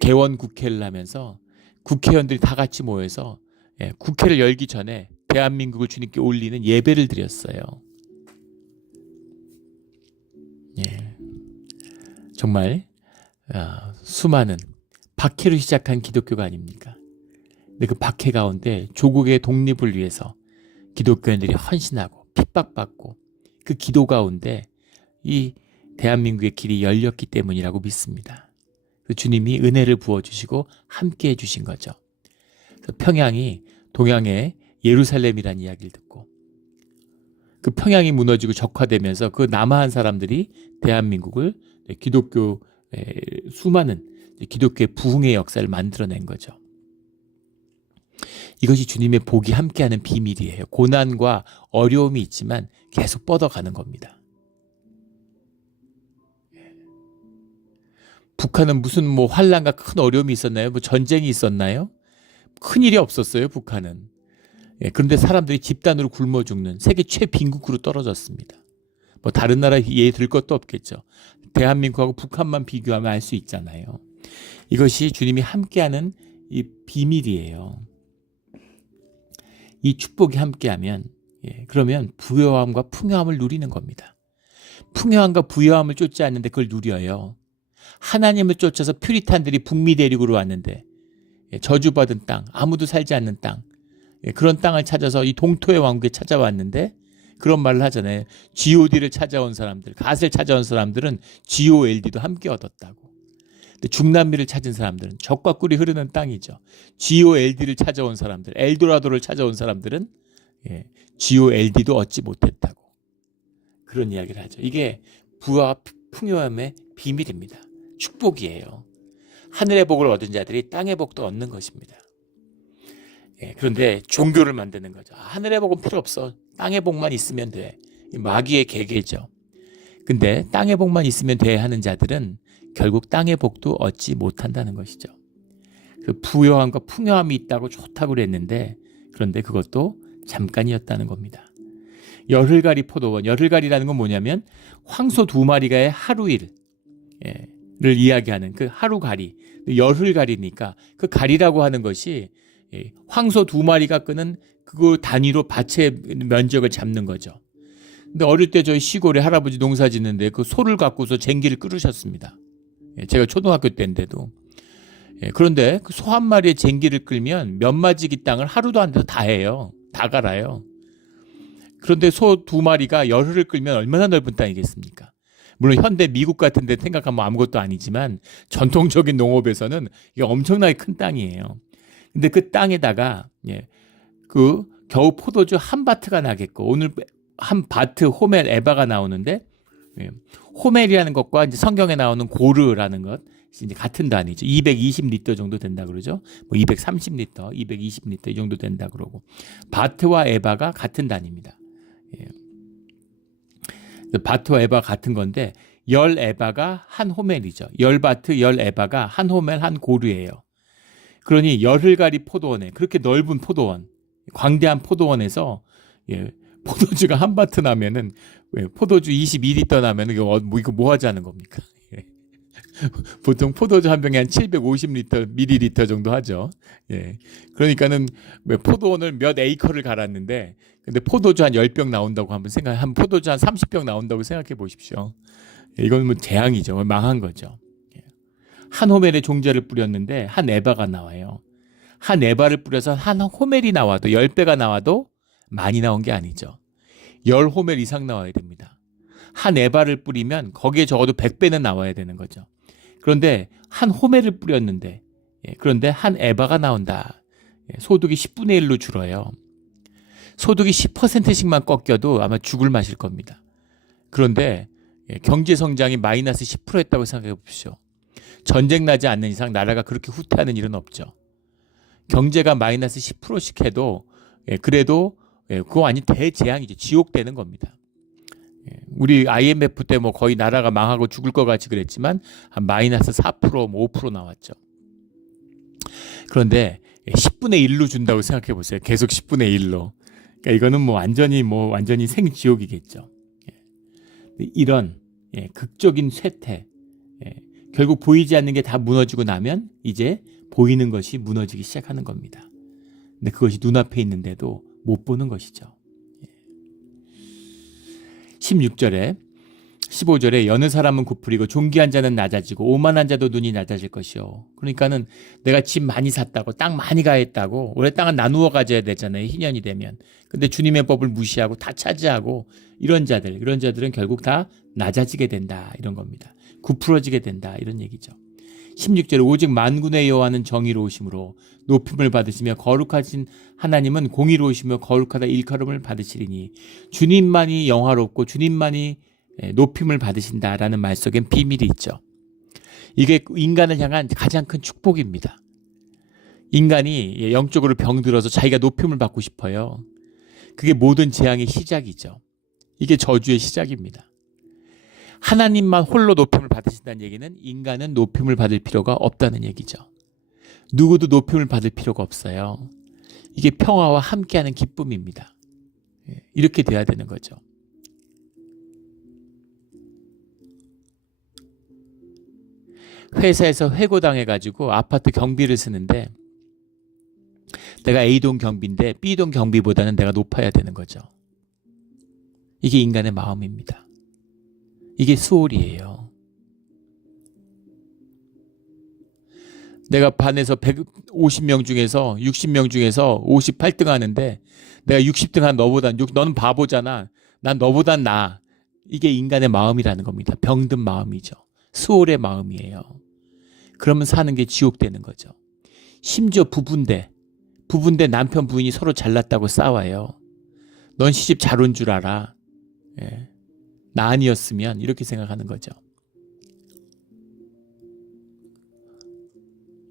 개원 국회를 하면서 국회의원들이 다 같이 모여서 국회를 열기 전에 대한민국을 주님께 올리는 예배를 드렸어요. 정말 수많은 박해로 시작한 기독교가 아닙니까? 근데 그 박해 가운데 조국의 독립을 위해서 기독교인들이 헌신하고 핍박받고 그 기도 가운데 이 대한민국의 길이 열렸기 때문이라고 믿습니다. 그 주님이 은혜를 부어주시고 함께해 주신 거죠. 그래서 평양이 동양의 예루살렘이라는 이야기를 듣고 그 평양이 무너지고 적화되면서 그 남아한 사람들이 대한민국을 기독교 수많은 기독교의 부흥의 역사를 만들어낸 거죠. 이것이 주님의 복이 함께하는 비밀이에요. 고난과 어려움이 있지만 계속 뻗어가는 겁니다. 북한은 무슨 뭐 환란과 큰 어려움이 있었나요? 뭐 전쟁이 있었나요? 큰 일이 없었어요, 북한은. 그런데 사람들이 집단으로 굶어 죽는 세계 최빈국으로 떨어졌습니다. 뭐 다른 나라 예에 들 것도 없겠죠. 대한민국하고 북한만 비교하면 알 수 있잖아요. 이것이 주님이 함께하는 이 비밀이에요. 이 축복이 함께하면 그러면 부요함과 풍요함을 누리는 겁니다. 풍요함과 부요함을 쫓지 않는데 그걸 누려요. 하나님을 쫓아서 퓨리탄들이 북미 대륙으로 왔는데 저주받은 땅, 아무도 살지 않는 땅, 그런 땅을 찾아서 이 동토의 왕국에 찾아왔는데 그런 말을 하잖아요. GOD를 찾아온 사람들, 갓을 찾아온 사람들은 GOLD도 함께 얻었다고. 근데 중남미를 찾은 사람들은 젖과 꿀이 흐르는 땅이죠. GOLD를 찾아온 사람들, 엘도라도를 찾아온 사람들은 GOLD도 얻지 못했다고. 그런 이야기를 하죠. 이게 부와 풍요함의 비밀입니다. 축복이에요. 하늘의 복을 얻은 자들이 땅의 복도 얻는 것입니다. 그런데 종교를 만드는 거죠. 하늘의 복은 필요 없어. 땅의 복만 있으면 돼. 마귀의 계계죠. 근데 땅의 복만 있으면 돼 하는 자들은 결국 땅의 복도 얻지 못한다는 것이죠. 그 부요함과 풍요함이 있다고 좋다고 그랬는데 그런데 그것도 잠깐이었다는 겁니다. 열흘가리 포도원, 열흘가리라는 건 뭐냐면 황소 2마리가의 하루일을 이야기하는 그 하루가리, 열흘가리니까 그 가리라고 하는 것이 황소 2마리가 끄는 그 단위로 밭의 면적을 잡는 거죠. 근데 어릴 때 저희 시골에 할아버지 농사 짓는데 그 소를 갖고서 쟁기를 끌으셨습니다. 제가 초등학교 때인데도. 그런데 그 소 한 마리의 쟁기를 끌면 몇 마지기 땅을 하루도 안 돼서 다 해요. 다 갈아요. 그런데 소 2마리가 열흘을 끌면 얼마나 넓은 땅이겠습니까? 물론 현대 미국 같은 데 생각하면 아무것도 아니지만 전통적인 농업에서는 이게 엄청나게 큰 땅이에요. 근데 그 땅에다가 그 겨우 포도주 한 바트가 나겠고 오늘 한 바트 호멜 에바가 나오는데 호멜이라는 것과 이제 성경에 나오는 고르라는 것 이제 같은 단위죠. 220리터 정도 된다 그러죠. 뭐 230리터, 220리터 이 정도 된다 그러고 바트와 에바가 같은 단위입니다. 바트와 에바 같은 건데 10에바가 한 호멜이죠. 10바트 10에바가 한 호멜 한 고르예요. 그러니 열흘가리 포도원에 그렇게 넓은 포도원, 광대한 포도원에서 포도주가 한 바트 나면은 포도주 22리터 나면은 이거 뭐 하자는 겁니까? 보통 포도주 한 병에 한 750리터 밀리리터 정도 하죠. 그러니까는 포도원을 몇 에이커를 갈았는데 근데 포도주 한 10병 나온다고 한 포도주 한 30병 나온다고 생각해 보십시오. 이건 뭐 재앙이죠. 망한 거죠. 한 호멜에 종자를 뿌렸는데 한 에바가 나와요. 한 에바를 뿌려서 한 호멜이 나와도 10배가 나와도 많이 나온 게 아니죠. 10호멜 이상 나와야 됩니다. 한 에바를 뿌리면 거기에 적어도 100배는 나와야 되는 거죠. 그런데 한 호멜을 뿌렸는데 그런데 한 에바가 나온다. 소득이 10분의 1로 줄어요. 소득이 10%씩만 꺾여도 아마 죽을 맛일 겁니다. 그런데 경제 성장이 마이너스 10%였다고 생각해 보십시오. 전쟁 나지 않는 이상 나라가 그렇게 후퇴하는 일은 없죠. 경제가 마이너스 10%씩 해도 그래도 그거 완전 대재앙이죠. 지옥되는 겁니다. 우리 IMF 때 뭐 거의 나라가 망하고 죽을 것 같이 그랬지만 한 마이너스 4%, 뭐 5% 나왔죠. 그런데 10분의 1로 준다고 생각해 보세요. 계속 10분의 1로. 그러니까 이거는 완전히 생지옥이겠죠. 이런 극적인 쇠퇴, 결국 보이지 않는 게 다 무너지고 나면 이제 보이는 것이 무너지기 시작하는 겁니다. 근데 그것이 눈앞에 있는데도 못 보는 것이죠. 16절에 15절에 여느 사람은 구부리고 존귀한 자는 낮아지고 오만한 자도 눈이 낮아질 것이요. 그러니까는 내가 집 많이 샀다고 땅 많이 가했다고 원래 땅은 나누어 가져야 되잖아요. 희년이 되면. 근데 주님의 법을 무시하고 다 차지하고 이런 자들은 결국 다 낮아지게 된다. 이런 겁니다. 구부러지게 된다. 이런 얘기죠. 16절에 오직 만군의 여호와는 정의로우심으로 높임을 받으시며 거룩하신 하나님은 공의로우시며 거룩하다 일컬음을 받으시리니 주님만이 영화롭고 주님만이 높임을 받으신다라는 말 속엔 비밀이 있죠. 이게 인간을 향한 가장 큰 축복입니다. 인간이 영적으로 병들어서 자기가 높임을 받고 싶어요. 그게 모든 재앙의 시작이죠. 이게 저주의 시작입니다. 하나님만 홀로 높임을 받으신다는 얘기는 인간은 높임을 받을 필요가 없다는 얘기죠. 누구도 높임을 받을 필요가 없어요. 이게 평화와 함께하는 기쁨입니다. 이렇게 돼야 되는 거죠. 회사에서 해고당해가지고 아파트 경비를 쓰는데 내가 A동 경비인데 B동 경비보다는 내가 높아야 되는 거죠. 이게 인간의 마음입니다. 이게 수월이에요. 내가 반에서 150명 중에서 60명 중에서 58등 하는데 내가 60등 한 너는 바보잖아. 난 너보단 나아. 이게 인간의 마음이라는 겁니다. 병든 마음이죠. 수월의 마음이에요. 그러면 사는 게 지옥되는 거죠. 심지어 부부인데 남편 부인이 서로 잘났다고 싸워요. 넌 시집 잘 온 줄 알아. 나 아니었으면 이렇게 생각하는 거죠.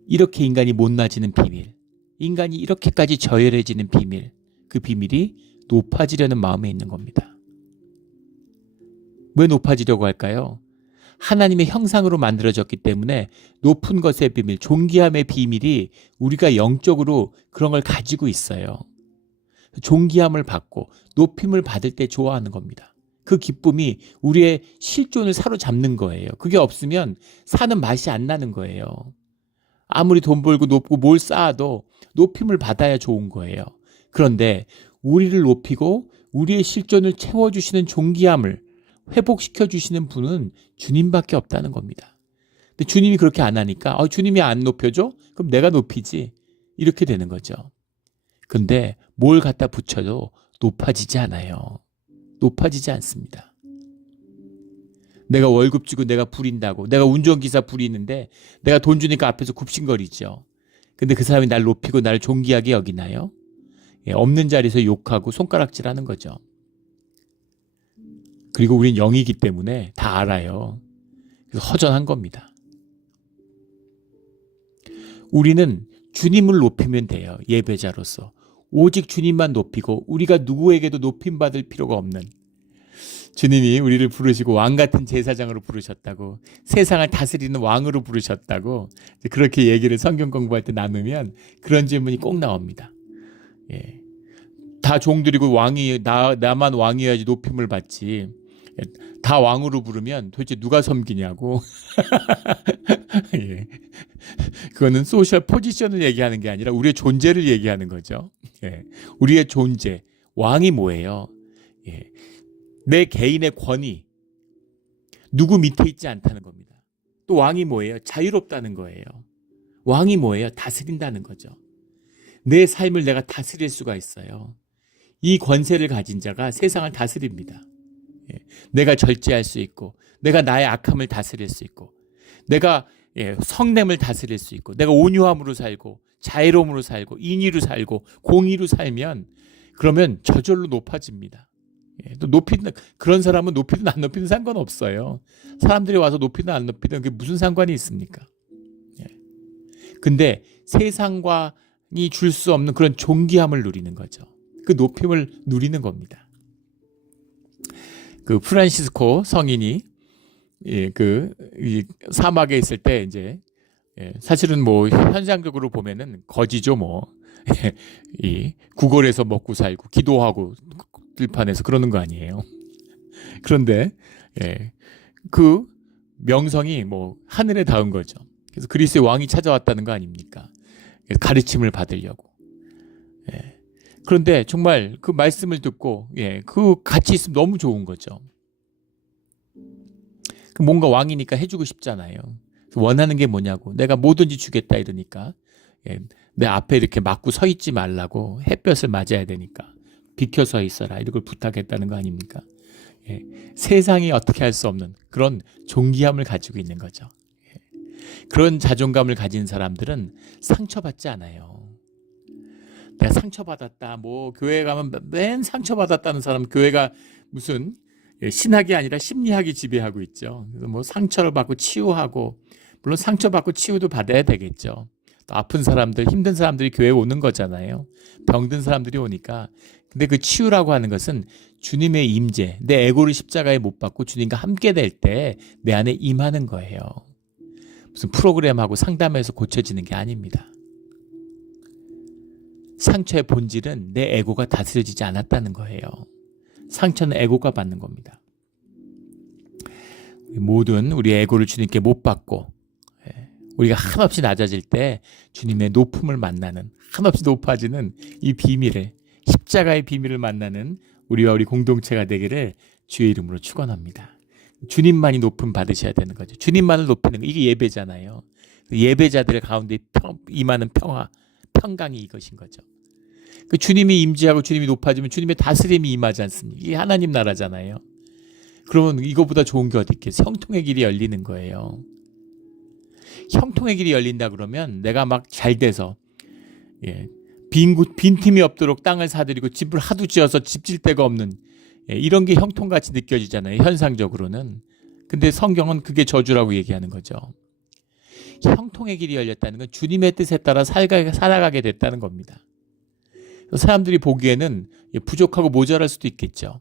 이렇게 인간이 못나지는 비밀, 인간이 이렇게까지 저열해지는 비밀, 그 비밀이 높아지려는 마음에 있는 겁니다. 왜 높아지려고 할까요? 하나님의 형상으로 만들어졌기 때문에 높은 것의 비밀, 존귀함의 비밀이 우리가 영적으로 그런 걸 가지고 있어요. 존귀함을 받고 높임을 받을 때 좋아하는 겁니다. 그 기쁨이 우리의 실존을 사로잡는 거예요. 그게 없으면 사는 맛이 안 나는 거예요. 아무리 돈 벌고 높고 뭘 쌓아도 높임을 받아야 좋은 거예요. 그런데 우리를 높이고 우리의 실존을 채워주시는 존귀함을 회복시켜 주시는 분은 주님밖에 없다는 겁니다. 근데 주님이 그렇게 안 하니까 주님이 안 높여줘? 그럼 내가 높이지. 이렇게 되는 거죠. 근데 뭘 갖다 붙여도 높아지지 않아요. 높아지지 않습니다. 내가 월급 주고 내가 부린다고, 내가 운전기사 부리는데 내가 돈 주니까 앞에서 굽신거리죠. 근데 그 사람이 날 높이고 나를 존귀하게 여기나요? 없는 자리에서 욕하고 손가락질하는 거죠. 그리고 우린 영이기 때문에 다 알아요. 그래서 허전한 겁니다. 우리는 주님을 높이면 돼요. 예배자로서. 오직 주님만 높이고 우리가 누구에게도 높임받을 필요가 없는, 주님이 우리를 부르시고 왕같은 제사장으로 부르셨다고, 세상을 다스리는 왕으로 부르셨다고, 그렇게 얘기를 성경 공부할 때 나누면 그런 질문이 꼭 나옵니다. 예. 다 종들이고 나만 왕이어야지 높임을 받지, 다 왕으로 부르면 도대체 누가 섬기냐고. 예. 그거는 소셜 포지션을 얘기하는 게 아니라 우리의 존재를 얘기하는 거죠. 예. 우리의 존재, 왕이 뭐예요? 예. 내 개인의 권위, 누구 밑에 있지 않다는 겁니다. 또 왕이 뭐예요? 자유롭다는 거예요. 왕이 뭐예요? 다스린다는 거죠. 내 삶을 내가 다스릴 수가 있어요. 이 권세를 가진 자가 세상을 다스립니다. 내가 절제할 수 있고, 내가 나의 악함을 다스릴 수 있고, 내가 성냄을 다스릴 수 있고, 내가 온유함으로 살고 자애로움으로 살고 인의로 살고 공의로 살면, 그러면 저절로 높아집니다. 또 높이든, 그런 사람은 높이든 안 높이든 상관없어요. 사람들이 와서 높이든 안 높이든 그게 무슨 상관이 있습니까? 근데 세상과이 줄 수 없는 그런 존귀함을 누리는 거죠. 그 높임을 누리는 겁니다. 그 프란시스코 성인이 사막에 있을 때 이제 사실은 뭐 현상적으로 보면은 거지죠 뭐. 이 구걸에서 먹고 살고 기도하고 들판에서 그러는 거 아니에요. 그런데 그 명성이 뭐 하늘에 닿은 거죠. 그래서 그리스의 왕이 찾아왔다는 거 아닙니까? 가르침을 받으려고. 그런데 정말 그 말씀을 듣고 그 같이 있으면 너무 좋은 거죠. 뭔가 왕이니까 해주고 싶잖아요. 원하는 게 뭐냐고, 내가 뭐든지 주겠다 이러니까 내 앞에 이렇게 막고 서 있지 말라고, 햇볕을 맞아야 되니까 비켜 서 있어라 이걸 부탁했다는 거 아닙니까? 세상이 어떻게 할 수 없는 그런 존귀함을 가지고 있는 거죠. 그런 자존감을 가진 사람들은 상처받지 않아요. 내가 상처받았다, 뭐 교회 가면 맨 상처받았다는 사람, 교회가 무슨 신학이 아니라 심리학이 지배하고 있죠. 그래서 뭐 상처를 받고 치유하고, 물론 상처받고 치유도 받아야 되겠죠. 또 아픈 사람들, 힘든 사람들이 교회에 오는 거잖아요. 병든 사람들이 오니까. 근데 그 치유라고 하는 것은 주님의 임재, 내 에고를 십자가에 못 박고 주님과 함께 될 때 내 안에 임하는 거예요. 무슨 프로그램하고 상담해서 고쳐지는 게 아닙니다. 상처의 본질은 내 에고가 다스려지지 않았다는 거예요. 상처는 에고가 받는 겁니다. 모든 우리 에고를 주님께 못 받고 우리가 한없이 낮아질 때 주님의 높음을 만나는, 한없이 높아지는 이 비밀을, 십자가의 비밀을 만나는 우리와 우리 공동체가 되기를 주의 이름으로 축원합니다. 주님만이 높음 받으셔야 되는 거죠. 주님만을 높이는 거, 이게 예배잖아요. 예배자들 가운데 임하는 평화, 평강이 이것인 거죠. 그 주님이 임재하고 주님이 높아지면 주님의 다스림이 임하지 않습니까? 이게 하나님 나라잖아요. 그러면 이거보다 좋은 게 어디 있겠어요? 형통의 길이 열리는 거예요. 형통의 길이 열린다 그러면 내가 막 잘 돼서 빈틈이 없도록 땅을 사들이고 집을 하도 지어서 집 질 데가 없는 이런 게 형통같이 느껴지잖아요. 현상적으로는. 근데 성경은 그게 저주라고 얘기하는 거죠. 형통의 길이 열렸다는 건 주님의 뜻에 따라 살아가게 됐다는 겁니다. 사람들이 보기에는 부족하고 모자랄 수도 있겠죠.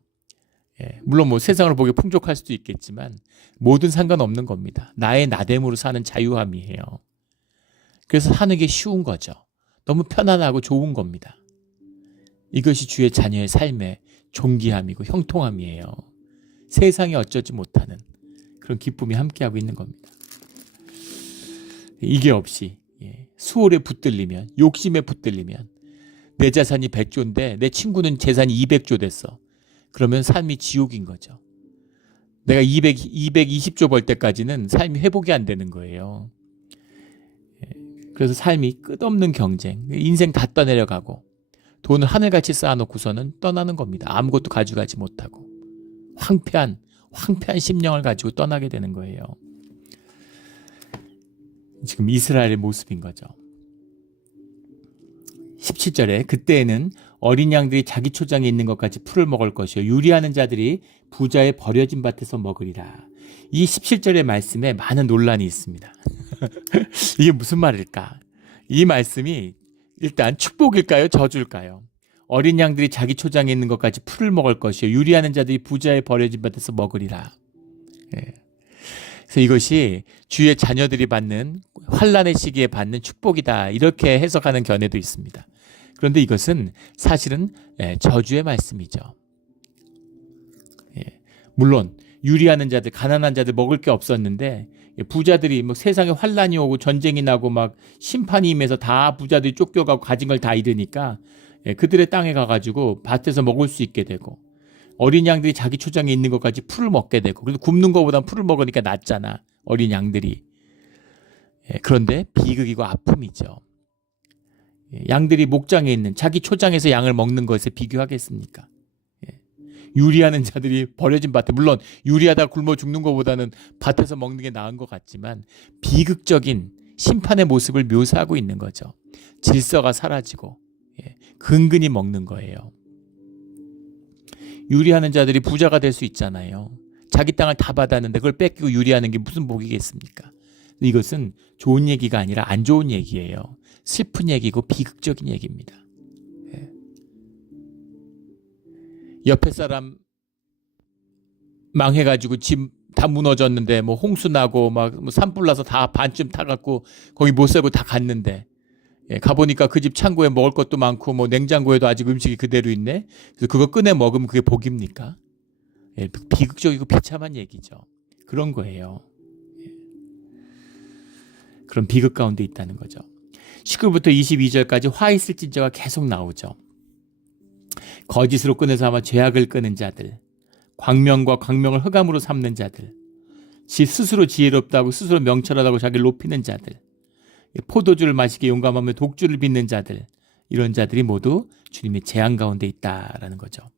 물론 뭐 세상을 보기에 풍족할 수도 있겠지만 뭐든 상관없는 겁니다. 나의 나됨으로 사는 자유함이에요. 그래서 사는 게 쉬운 거죠. 너무 편안하고 좋은 겁니다. 이것이 주의 자녀의 삶의 존귀함이고 형통함이에요. 세상에 어쩌지 못하는 그런 기쁨이 함께하고 있는 겁니다. 이게 없이 수월에 붙들리면, 욕심에 붙들리면 내 자산이 100조인데 내 친구는 재산이 200조 됐어. 그러면 삶이 지옥인 거죠. 내가 220조 벌 때까지는 삶이 회복이 안 되는 거예요. 그래서 삶이 끝없는 경쟁, 인생 다 떠내려가고 돈을 하늘같이 쌓아놓고서는 떠나는 겁니다. 아무것도 가져가지 못하고 황폐한 심령을 가지고 떠나게 되는 거예요. 지금 이스라엘의 모습인 거죠. 17절에 그때에는 어린 양들이 자기 초장에 있는 것까지 풀을 먹을 것이요 유리하는 자들이 부자의 버려진 밭에서 먹으리라. 이 17절의 말씀에 많은 논란이 있습니다. 이게 무슨 말일까? 이 말씀이 일단 축복일까요? 저주일까요? 어린 양들이 자기 초장에 있는 것까지 풀을 먹을 것이요 유리하는 자들이 부자의 버려진 밭에서 먹으리라. 그래서 이것이 주의 자녀들이 받는 환난의 시기에 받는 축복이다. 이렇게 해석하는 견해도 있습니다. 그런데 이것은 사실은 저주의 말씀이죠. 물론 유리하는 자들, 가난한 자들 먹을 게 없었는데 부자들이 뭐 세상에 환난이 오고 전쟁이 나고 막 심판이 임해서 다 부자들이 쫓겨가고 가진 걸 다 잃으니까 그들의 땅에 가가지고 밭에서 먹을 수 있게 되고 어린 양들이 자기 초장에 있는 것까지 풀을 먹게 되고 그래도 굽는 것보다 풀을 먹으니까 낫잖아. 어린 양들이. 그런데 비극이고 아픔이죠. 양들이 목장에 있는 자기 초장에서 양을 먹는 것에 비교하겠습니까? 유리하는 자들이 버려진 밭에 물론 유리하다 굶어 죽는 것보다는 밭에서 먹는 게 나은 것 같지만 비극적인 심판의 모습을 묘사하고 있는 거죠. 질서가 사라지고 근근히 먹는 거예요. 유리하는 자들이 부자가 될 수 있잖아요. 자기 땅을 다 받았는데 그걸 뺏기고 유리하는 게 무슨 복이겠습니까? 이것은 좋은 얘기가 아니라 안 좋은 얘기예요. 슬픈 얘기고 비극적인 얘기입니다. 옆에 사람 망해가지고 집 다 무너졌는데 뭐 홍수 나고 막 뭐 산불 나서 다 반쯤 타갖고 거기 못 살고 다 갔는데 가보니까 그 집 창고에 먹을 것도 많고 뭐 냉장고에도 아직 음식이 그대로 있네. 그래서 그거 꺼내 먹으면 그게 복입니까? 비극적이고 비참한 얘기죠. 그런 거예요. 그런 비극 가운데 있다는 거죠. 19부터 22절까지 화 있을 진저가 계속 나오죠. 거짓으로 끊어서 아마 죄악을 끄는 자들, 광명과 광명을 흑암으로 삼는 자들, 스스로 지혜롭다고 스스로 명철하다고 자기를 높이는 자들, 포도주를 마시게 용감하며 독주를 빚는 자들, 이런 자들이 모두 주님의 재앙 가운데 있다라는 거죠.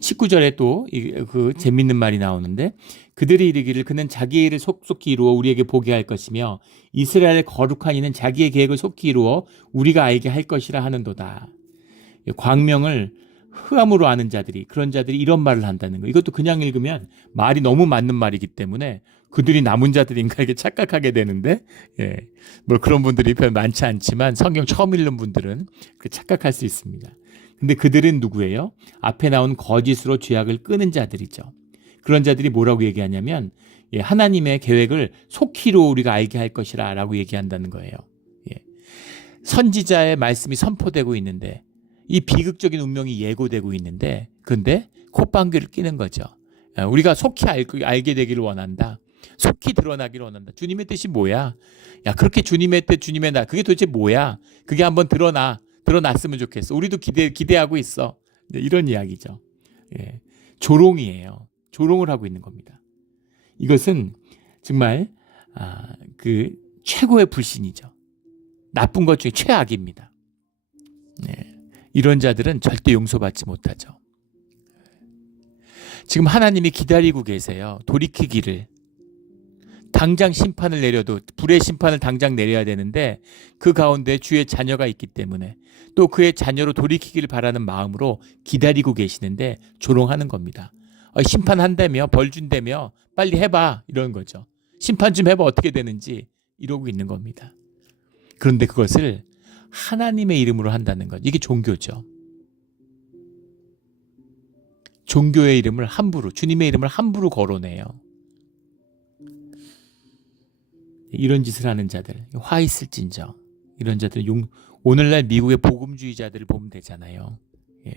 19절에 또 그 재밌는 말이 나오는데 그들이 이르기를 그는 자기의 일을 속속히 이루어 우리에게 보게 할 것이며 이스라엘의 거룩한 이는 자기의 계획을 속히 이루어 우리가 알게 할 것이라 하는도다. 광명을 흑암으로 아는 자들이 그런 자들이 이런 말을 한다는 거. 이것도 그냥 읽으면 말이 너무 맞는 말이기 때문에 그들이 남은 자들인가 이렇게 착각하게 되는데 뭐 그런 분들이 별 많지 않지만 성경 처음 읽는 분들은 그 착각할 수 있습니다. 근데 그들은 누구예요? 앞에 나온 거짓으로 죄악을 끄는 자들이죠. 그런 자들이 뭐라고 얘기하냐면 하나님의 계획을 속히 이루어 우리가 알게 할 것이라 라고 얘기한다는 거예요. 선지자의 말씀이 선포되고 있는데 이 비극적인 운명이 예고되고 있는데 근데 콧방귀를 끼는 거죠. 우리가 속히 알게 되기를 원한다. 속히 드러나기를 원한다. 주님의 뜻이 뭐야? 야, 그렇게 주님의 뜻, 주님의 날 그게 도대체 뭐야? 그게 한번 드러났으면 좋겠어. 우리도 기대하고 있어. 이런 이야기죠. 조롱이에요. 조롱을 하고 있는 겁니다. 이것은 정말 그 최고의 불신이죠. 나쁜 것 중에 최악입니다. 이런 자들은 절대 용서받지 못하죠. 지금 하나님이 기다리고 계세요. 돌이키기를. 당장 심판을 내려도 불의 심판을 당장 내려야 되는데 그 가운데 주의 자녀가 있기 때문에 또 그의 자녀로 돌이키기를 바라는 마음으로 기다리고 계시는데 조롱하는 겁니다. 심판한다며 벌 준다며 빨리 해봐 이런 거죠. 심판 좀 해봐 어떻게 되는지 이러고 있는 겁니다. 그런데 그것을 하나님의 이름으로 한다는 것, 이게 종교죠. 종교의 이름을 함부로, 주님의 이름을 함부로 거론해요. 이런 짓을 하는 자들, 화 있을진저. 이런 자들, 오늘날 미국의 복음주의자들을 보면 되잖아요. 예.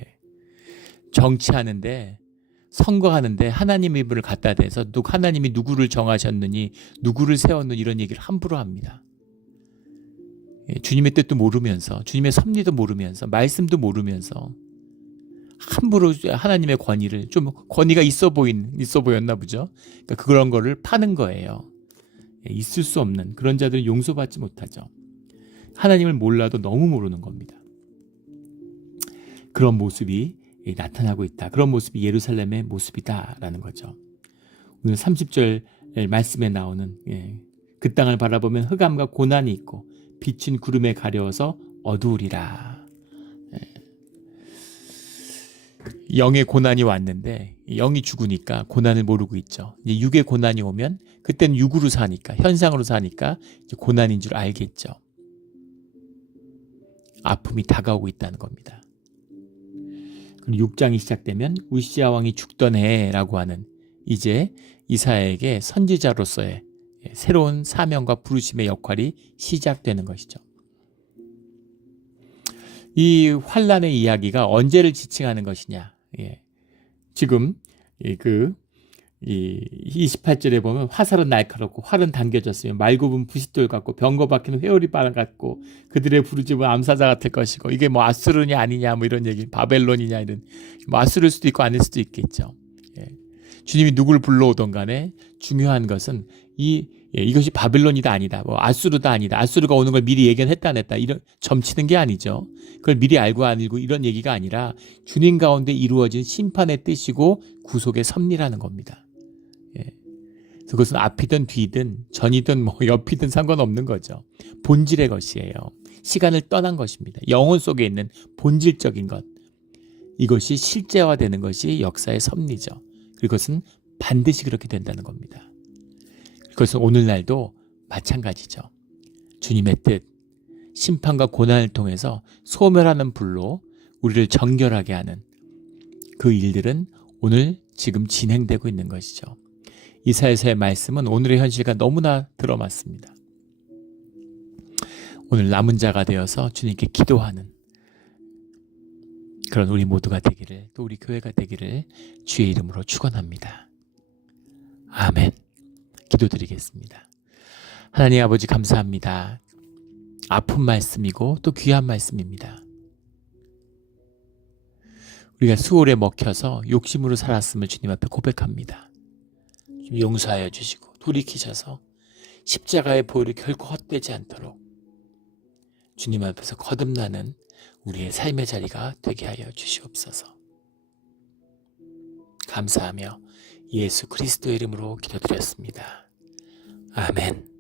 정치하는데, 선거하는데 하나님의 이름을 갖다 대서 하나님이 누구를 정하셨느니, 누구를 세웠느니 이런 얘기를 함부로 합니다. 예. 주님의 뜻도 모르면서, 주님의 섭리도 모르면서, 말씀도 모르면서 함부로 하나님의 권위를, 좀 권위가 있어 보였나 보죠. 그러니까 그런 거를 파는 거예요. 있을 수 없는 그런 자들은 용서받지 못하죠. 하나님을 몰라도 너무 모르는 겁니다. 그런 모습이 나타나고 있다. 그런 모습이 예루살렘의 모습이다라는 거죠. 오늘 30절 말씀에 나오는 그 땅을 바라보면 흑암과 고난이 있고 빛은 구름에 가려워서 어두우리라. 영의 고난이 왔는데 영이 죽으니까 고난을 모르고 있죠. 이제 육의 고난이 오면 그때는 육으로 사니까, 현상으로 사니까 이제 고난인 줄 알겠죠. 아픔이 다가오고 있다는 겁니다. 그리고 6장이 시작되면 우시야 왕이 죽던 해라고 하는 이제 이사야에게 선지자로서의 새로운 사명과 부르심의 역할이 시작되는 것이죠. 이 환란의 이야기가 언제를 지칭하는 것이냐? 지금 28절에 보면 화살은 날카롭고 활은 당겨졌으며 말굽은 부싯돌 같고 병거 박힌 회오리 바람 같고 그들의 부르짖음은 암사자 같을 것이고, 이게 뭐 아수르냐 아니냐 뭐 이런 얘기, 바벨론이냐 이런, 뭐 아수르일 수도 있고 아닐 수도 있겠죠. 주님이 누구를 불러오던 간에 중요한 것은 이것이 바벨론이다 아니다, 뭐 아수르다 아니다, 아수르가 오는 걸 미리 예견했다 안 했다, 이런 점치는 게 아니죠. 그걸 미리 알고 안 알고 이런 얘기가 아니라 주님 가운데 이루어진 심판의 뜻이고 구속의 섭리라는 겁니다. 그래서 그것은 앞이든 뒤든 전이든 뭐 옆이든 상관없는 거죠. 본질의 것이에요. 시간을 떠난 것입니다. 영혼 속에 있는 본질적인 것, 이것이 실제화되는 것이 역사의 섭리죠. 그것은 반드시 그렇게 된다는 겁니다. 그것은 오늘날도 마찬가지죠. 주님의 뜻, 심판과 고난을 통해서 소멸하는 불로 우리를 정결하게 하는 그 일들은 오늘 지금 진행되고 있는 것이죠. 이사야서의 말씀은 오늘의 현실과 너무나 들어맞습니다. 오늘 남은 자가 되어서 주님께 기도하는 그런 우리 모두가 되기를, 또 우리 교회가 되기를 주의 이름으로 축원합니다. 아멘. 기도드리겠습니다. 하나님 아버지 감사합니다. 아픈 말씀이고 또 귀한 말씀입니다. 우리가 수월에 먹혀서 욕심으로 살았음을 주님 앞에 고백합니다. 용서하여 주시고 돌이키셔서 십자가의 보혈이 결코 헛되지 않도록 주님 앞에서 거듭나는 우리의 삶의 자리가 되게 하여 주시옵소서. 감사하며 예수 그리스도의 이름으로 기도드렸습니다. 아멘.